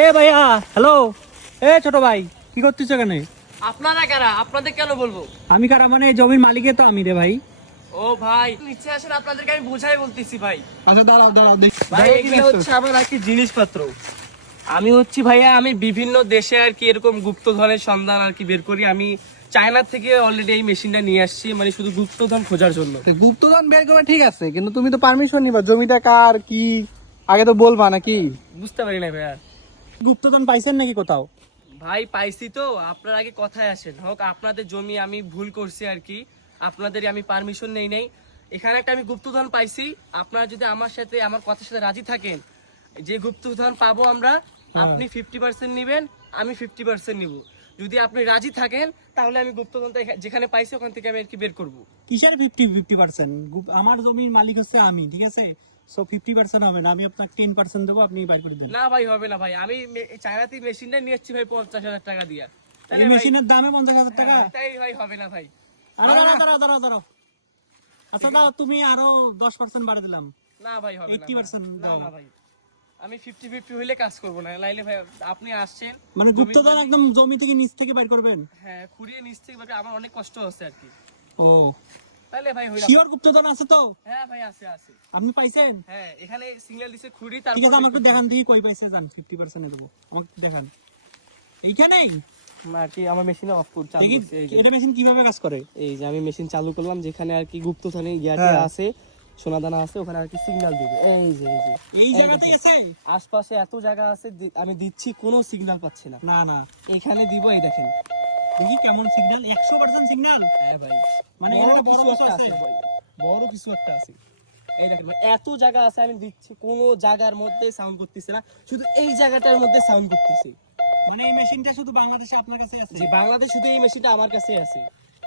এ ভাইয়া হ্যালো। এ ছোট ভাই কি করতেছ এখানে? আপনারা কারা? আপনাদের কেন বলবো? আমি কারা মানে জমির মালিকে তো আমি রে ভাই। ও ভাই নিচে আসেন, আপনাদেরকে আমি বুঝাই বলতেছি ভাই। আচ্ছা দাঁড়াও দাঁড়াও ভাই এগুলো হচ্ছে আমার আর কি জিনিসপত্র। আমি হচ্ছি ভাইয়া, আমি বিভিন্ন দেশে আর কি এরকম গুপ্তধনের সন্ধান আর কি বের করি। আমি চায়না থেকে অলরেডি এই মেশিনটা নিয়ে আসছি, মানে শুধু গুপ্তধন খোঁজার জন্য। গুপ্তধন বের করবে ঠিক আছে, কিন্তু তুমি তো পারমিশন নিবা, জমিটা কার কি আগে তো বলবা নাকি? বুঝতে পারি না ভাইয়া। গুপ্তধন পাইছেন নাকি কোথাও? ভাই পাইছি তো, আপনার আগে কথায় আসেন। হোক আপনাদের জমি আমি ভুল করছি আর কি, আপনাদের আমি পারমিশন নেই নাই। এখানে একটা আমি গুপ্তধন পাইছি। আপনারা যদি আমার সাথে আমার কথার সাথে রাজি থাকেন, যে গুপ্তধন পাবো আমরা, আপনি 50% নিবেন, আমি 50% নিব। যদি আপনি রাজি থাকেন তাহলে আমি গুপ্তধনটা যেখানে পাইছি ওখান থেকে আমি আর কি বের করবো। কিসের 50%? আমার জমির মালিক হচ্ছে আমি, ঠিক আছে? সো 50% হবে না, আমি আপনাকে 10% দেবো, আপনি বাইর করে দেন। না ভাই হবে না ভাই, আমি চায়নাতে মেশিনটা নিয়ে এসেছি ভাই 50,000 টাকা দিয়ে। এই মেশিনের দামে 50,000 টাকা? তাই ভাই হবে না ভাই। আরে দাঁড়াও। আচ্ছা দাও, তুমি আরো 10% বাড়িয়ে দিলাম। না ভাই হবে না 80% না দাও। না ভাই, আমি 50-50 হইলে কাজ করব না। লাইলে ভাই আপনি আসছেন মানে গুপ্তধন একদম জমি থেকে নিচ থেকে বাইর করবেন? হ্যাঁ খুঁড়িয়ে নিচ থেকে ভাই, আমার অনেক কষ্ট হচ্ছে আর কি। ও তাইলে ভাই হইলো। শিওর গুপ্তধন আছে তো? হ্যাঁ ভাই আছে আছে। আপনি পাইছেন? হ্যাঁ এখানে সিগন্যাল দিছে খুঁড়ি, ঠিক আছে, তারপর আমাকে দেখান দেখি কই পাইছে, জান 50% দেবো, আমাকে দেখান। এইখানেই আর কি আমার মেশিনে অফ করে চালু দেখি করছে। এই যে এটা মেশিন কিভাবে কাজ করে। এই যে আমি মেশিন চালু করলাম, যেখানে আর কি গুপ্তধনে ইয়াতে হ্যাঁ। আছে, সোনাদানা আছে, ওখানে আর কি সিগন্যাল দিবে। এই যে এই জায়গাতেই দেখো। আছে? আশপাশে এত জায়গা আছে, আমি দিচ্ছি কোনো সিগন্যাল পাচ্ছি না। না এখানে দিব, এই দেখেন। দেখি কেমন সিগন্যাল, 100% সিগন্যাল। হ্যাঁ ভাই, মানে বড় এখানে কিছু একটা আছে ভাই, বড় কিছু একটা আছে। এই দেখেন ভাই, এত জায়গা আছে, আমি দিচ্ছি কোনো জায়গার মধ্যে সাউন্ড করতেছে না, শুধু এই জায়গাটার মধ্যে সাউন্ড করতেছে। মানে এই মেশিনটা শুধু বাংলাদেশে আপনার কাছে আছে? যে বাংলাদেশ শুধু এই মেশিনটা আমার কাছে আছে।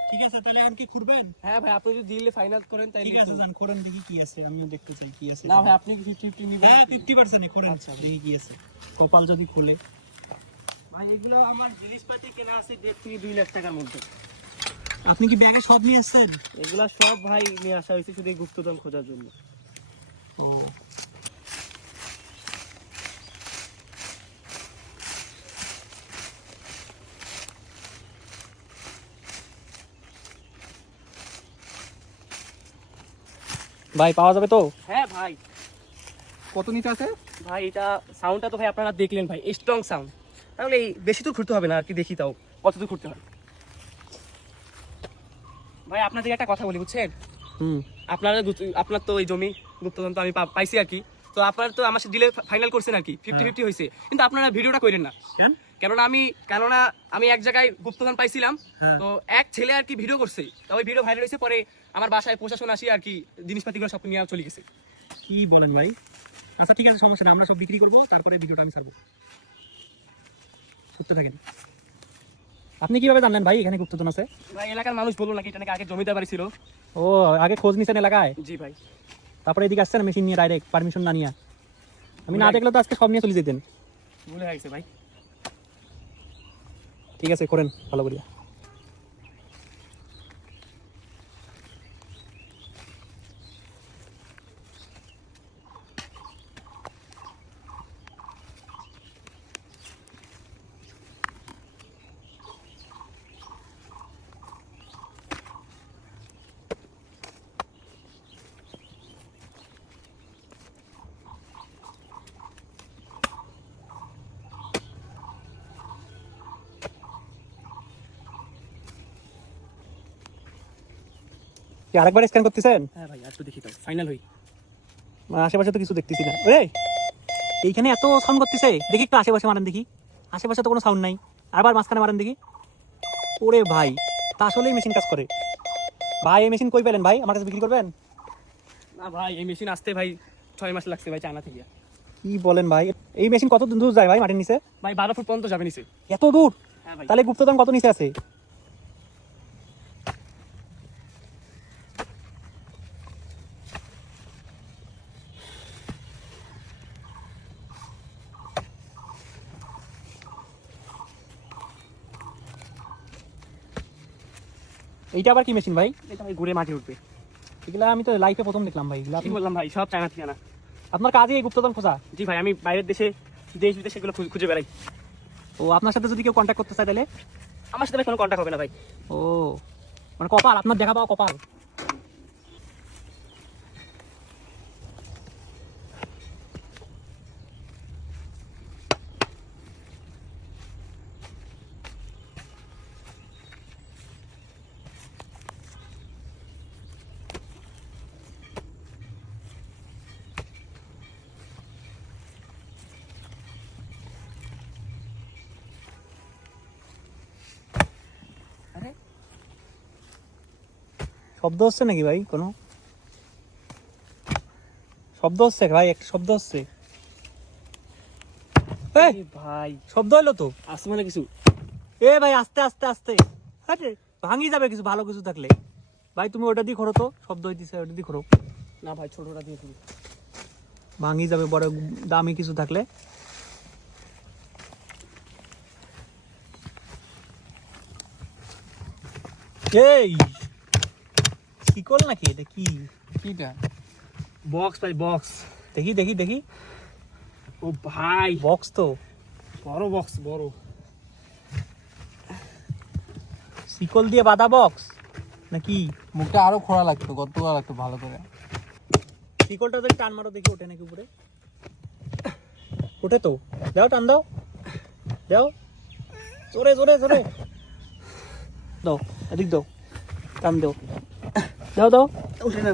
ঠিক আছে, তাহলে এখন কি খুঁড়বেন? হ্যাঁ ভাই, আপনি যদি দিলে ফাইনাল করেন তাই। ঠিক আছে, জান খোঁড়েন দেখি কি আছে, আমিও দেখতে চাই কি আছে। না ভাই, আপনি কি 50-50 নিবেন? হ্যাঁ 50% খোঁড়েন, আচ্ছা। দেখি কি আছে, কপাল যদি খুলে। ভাই এগুলো আমার জিনিসপাতি কেনা আছে 1.5 থেকে 2 লাখ টাকার মধ্যে। আপনি কি ব্যাগে সব নিয়ে আসছেন? এগুলা সব ভাই নিয়ে আসা হয়েছে শুধু এই গুপ্তধন খোঁজার জন্য। ও ভাই পাওয়া যাবে তো? হ্যাঁ ভাই। কত নিচে আছে? ভাই এটা সাউন্ডটা তো ভাই আপনারা দেখলেন ভাই, স্ট্রং সাউন্ড। তাহলে এই বেশি দূর ঘুরতে হবে না আর কি, দেখি তাও কত দূর ঘুরতে হয়। ভাই আপনাদের একটা কথা বলি, বুঝছেন? আপনার তো এই জমি গুপ্তধন তো আমি পাইছি আর কি, তো আপনারা তো আমার সাথে ডিলে ফাইনাল করছেন আর কি, 50-50 হয়েছে, কিন্তু আপনারা ভিডিওটা করেন না কেন? কেননা আমি এক জায়গায় গুপ্তধন পাইছিলাম, হ্যাঁ। তো এক ছেলে আর কি ভিডিও করছে, তো ওই ভিডিও ভাইরাল হয়েছে, পরে আমার বাসায় প্রশাসন আসি আর কি জিনিসপাতিগুলো সব নিয়ে চলে গেছে। কি বলেন ভাই? আচ্ছা ঠিক আছে, সমস্যা না, আমরা সব বিক্রি করবো, তারপরে ভিডিওটা আমি ছাড়বো, করতে থাকেন। আপনি কিভাবে জানলেন ভাই এখানে গুপ্তধন আছে? ভাই এলাকার মানুষ বললো নাকি এটা নাকি আগে জমিদার বাড়ি ছিল। ও আগে খোঁজ নিছেন এলাকায়, জি ভাই। তারপরে এদিকে আসছেন মেশিন নিয়ে ডাইরেক্ট, পারমিশন না নিয়ে? আমি না দেখলে তো আজকে সব নিয়ে চলে যেতেন। ভুলে গেছে ভাই। ঠিক আছে, করেন ভালো করিয়া। কি আরেকবার স্ক্যান করতেছেন? হ্যাঁ ভাই একটু দেখি তাও ফাইনাল হই। আশেপাশে তো কিছু দেখতেছি না রে, এইখানে এত সাউন্ড করতেছে, দেখি একটু আশেপাশে মারেন দেখি। আশেপাশে তো কোনো সাউন্ড নাই, আবার মাঝখানে মারেন দেখি। ওরে ভাই, তা আসলেই মেশিন কাজ করে। ভাই এই মেশিন কই পেলেন ভাই, আমার কাছে বিক্রি করবেন? না ভাই, এই মেশিন আসতে ভাই 6 মাস লাগছে ভাই চায়না থেকে। কি বলেন ভাই, এই মেশিন কত দূর যায় ভাই মাটির নিচে? ভাই 12 ফুট পর্যন্ত যাবে নিচে। এত দূর? হ্যাঁ ভাই। তাহলে গুপ্তধন কত নিচে আছে? এইটা আবার কি মেশিন ভাই? এটা ভাই ঘুরে মাটি উঠবে। এগুলা আমি তো লাইফে প্রথম দেখলাম ভাই, এগুলা কি বললাম ভাই, সব চায়না থেকে না। আপনার কাজে এই গুপ্তধন খোঁজা? জি ভাই, আমি বাইরের দেশে দেশ বিদেশ সেগুলো খুঁজে বেড়াই। ও আপনার সাথে যদি কেউ কন্ট্যাক্ট করতে চায় তাহলে? আমার সাথে ভাই কোনো কন্ট্যাক্ট হবে না ভাই। ও মানে কপাল, আপনার দেখা পাওয়া কপাল। আরে শব্দ হচ্ছে নাকি ভাই? কোনো শব্দ হচ্ছে ভাই? একটা শব্দ হচ্ছে। এই আরে ভাই শব্দ হলো তো। আসমানে কিছু। এ ভাই আস্তে আস্তে আস্তে, আরে ভাঙি যাবে কিছু, ভালো কিছু থাকলে। ভাই তুমি ওটা দিয়ে খোরো তো, শব্দ হইতেছে, ওটা দিয়ে খোরো। না ভাই ছোটটা দিয়ে দিবি। ভাঙি যাবে বড় দামি কিছু থাকলে। এই শিকল নাকি এটা? কি কিটা? বক্স ভাই বক্স। দেখি দেখি দেখি। ও ভাই বক্স তো, বড় বক্স বড়। শিকল দিয়ে বাঁধা বক্স নাকি? মুখটা আরো খোলা লাগতো, কত করা লাগতো ভালো করে। শিকলটা যদি টান মারো দেখি ওঠে নাকি উপরে। ওঠে তো, দাও টান দাও, দাও জোরে জোরে জোরে দাও, এদিক দাও, টান দাও, দাও দাও ওঠে না।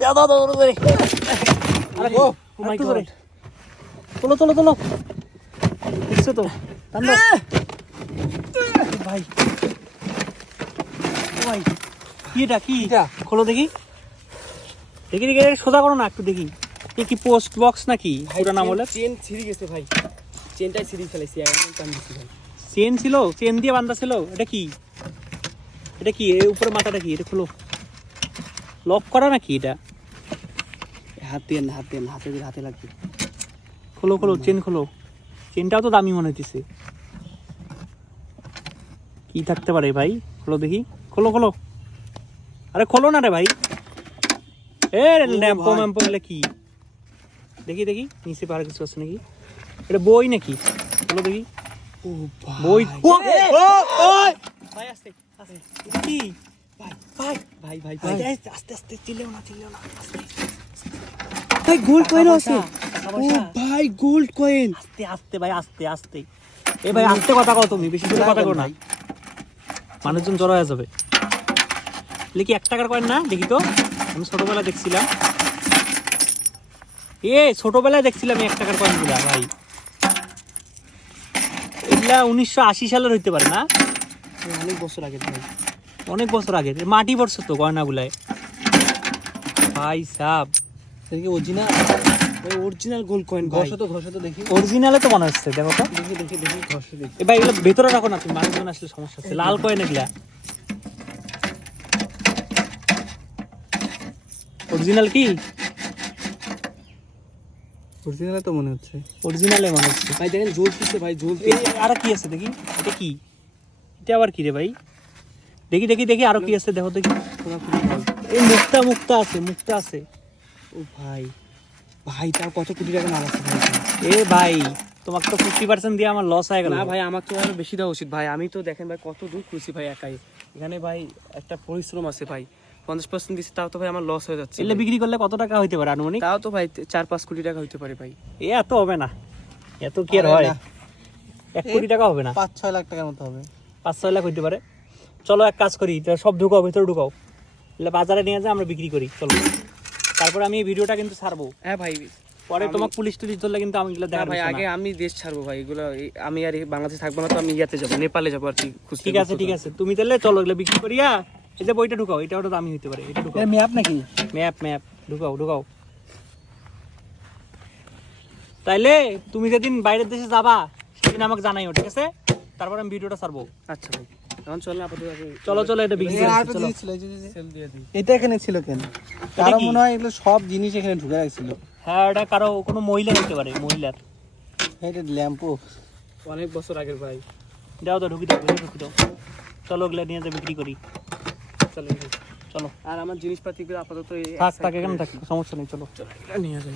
দাও দাও দাও জোরে। আরে ও মাই গড, তোলো তোলো তোলো, উঠছে তো, টান দাও ভাই। ও ভাই কি এটা? কি কিটা? খোলো দেখি, দেখি দেখি সোজা করো না একটু দেখি। এ কি পোস্ট বক্স নাকি পুরান আমলের? চেন ছিঁড়ে গেছে ভাই, চেনটাই ছিঁড়ে ফেলেছি এখন টান দিচ্ছি ভাই। চেন ছিল, চেন দিয়ে বান্ধা ছিল। এটা কি? এটা কি? এর উপরে মাথাটা কি? এটা খোলো, লক করা নাকি এটা? হাত দিয়ে না, হাত দিয়ে না, হাতে দিয়ে হাতে লাগবে। খোলো খোলো, চেন খোলো। চেনটাও তো দামি মনে হচ্ছে। কি থাকতে পারে ভাই? খোলো দেখি, খোলো খোলো। আরে খোলো না রে ভাই। এ ল্যাম্পো ম্যাম্পো এগুলো কি? দেখি দেখি নিচে পাহাড় কিছু আছে নাকি? এটা বই নাকি? খোলো দেখি। ও বই। ও, ও, ওই! ভাই আস্তে আস্তে এটা কি? ভাই ভাই ভাই ভাই ভাই, ভাই আস্তে আস্তে, চিল্লেও না চিল্লেও না, আস্তে। ভাই গোল্ড কয়েন আছে। টাকা ও পয়সা। ভাই গোল্ড কয়েন। আস্তে আস্তে ভাই, আস্তে আস্তে। এ ভাই আস্তে কথা কও, তুমি বেশি জোরে কথা কও না, মানুষজন জড়ো হয়ে যাবে। এগুলো কি 1 টাকার কয়েন না? দেখি তো, আমি ছোটবেলায় দেখছিলাম। ছোটবেলায় দেখছিলাম 1 টাকার কয়েন গুলা ভাই। এগুলা 1980 সালের হইতে পারে না? অনেক বছর আগে ভাই। অনেক বছর আগে। মাটি পড়ছে তো গয়না গুলায় ভাই সাব। দেখি অরিজিনাল, ভাই অরিজিনাল গোল্ড কয়েন ভাই। ঘষো তো দেখি। অরিজিনালে তো মনে হচ্ছে, দেখো তো। দেখি দেখি দেখি ঘষে দেখি। এ ভাই এগুলো ভেতরে রাখো না তুমি, মানুষজন আসলে সমস্যা আছে। লাল কয়েন এগুলা অরিজিনাল কি? অরিজিনাল তো মনে হচ্ছে। অরিজিনালে মনে হচ্ছে। ভাই দেখেন জ্বলতেছে ভাই, জ্বলতে। আর কি আছে দেখি? এটা কি? এটা আবার কি রে ভাই? দেখি দেখি দেখি, আরো কি আছে দেখো দেখি। এই মুক্তা, মুক্তা আছে, মুক্তা আছে। ও ভাই ভাই তার কত কোটি টাকা নাম আছে ভাই। এ ভাই তোমাকে তো 50% দিয়ে আমার লস হয়ে গেল। না ভাই আমাকে তো আরো বেশি দেওয়া উচিত ভাই। আমি তো দেখেন ভাই কত দূর খুঁজছি ভাই একাই। এখানে ভাই একটা পরিশ্রম আছে ভাই। 50% দিচ্ছি তাও তো ভাই আমার লস হয়ে যাচ্ছে। এলে বিক্রি করলে কত টাকা হইতে পারে আনুমানিক? তাও তো ভাই 4-5 কোটি টাকা হইতে পারে ভাই। এত হবে না, এত কি আর হয়? 1 কোটি টাকা হবে না, 5-6 লাখ টাকার মতো হবে। 5-6 লাখ হইতে পারে। চলো এক কাজ করি, এটা সব ঢুকাও, ভেতরে ঢুকাও, এলে বাজারে নিয়ে যায় আমরা বিক্রি করি। চলো, তারপর আমি এই ভিডিওটা কিন্তু ছাড়বো। হ্যাঁ ভাই। পরে তোমাকে পুলিশ টুলিশ ধরলে কিন্তু আমি এগুলো না দেখার ভাই বিষয় আগে না। আমি দেশ ছাড়বো ভাই। এগুলো আমি আর এই বাংলাদেশে থাকবো না, তো আমি ইয়াতে যাবো, নেপালে যাবো আর কি খুঁজতে। ঠিক আছে ঠিক আছে, তুমি তাহলে চলো এগুলো বিক্রি করিয়া এই যে বইটা ঢুকাও, এটা ওটা দামি হইতে পারে, এটা ঢুকাও। ম্যাপ নাকি? ম্যাপ ম্যাপ ঢুকাও ঢুকাও। তাইলে তুমি যেদিন বাইরের দেশে যাবা সেদিন আমাকে জানাইও, ঠিক আছে? তারপর আমি ভিডিওটা ছাড়বো। আচ্ছা ভাই এখন চলেন আপাতত আগে চলো চলো, এটা বিক্রি এই করি, আরেকটা চলো। জিনিস ছিল, এই যে সেল দিয়ে দিই। এটা এখানে ছিল কেন? তার কি? মনে হয় এগুলো সব জিনিস এখানে ঢুকে রাখছিল। হ্যাঁ, এটা কারো কোনো মহিলা হইতে পারে, মহিলার। এটা ল্যাম্পো। অনেক বছর আগের ভাই। দাও দাও, ঢুকি দাও, ভিতরে ঢুকি দাও। চলো ওগুলো নিয়ে যা বিক্রি করি, চলেন ভাই। চলো। আর আমার জিনিসপাতিগুলো আপাতত থাক থাক, এখানে থাক, সমস্যা নেই, চলো। নিয়ে যাই।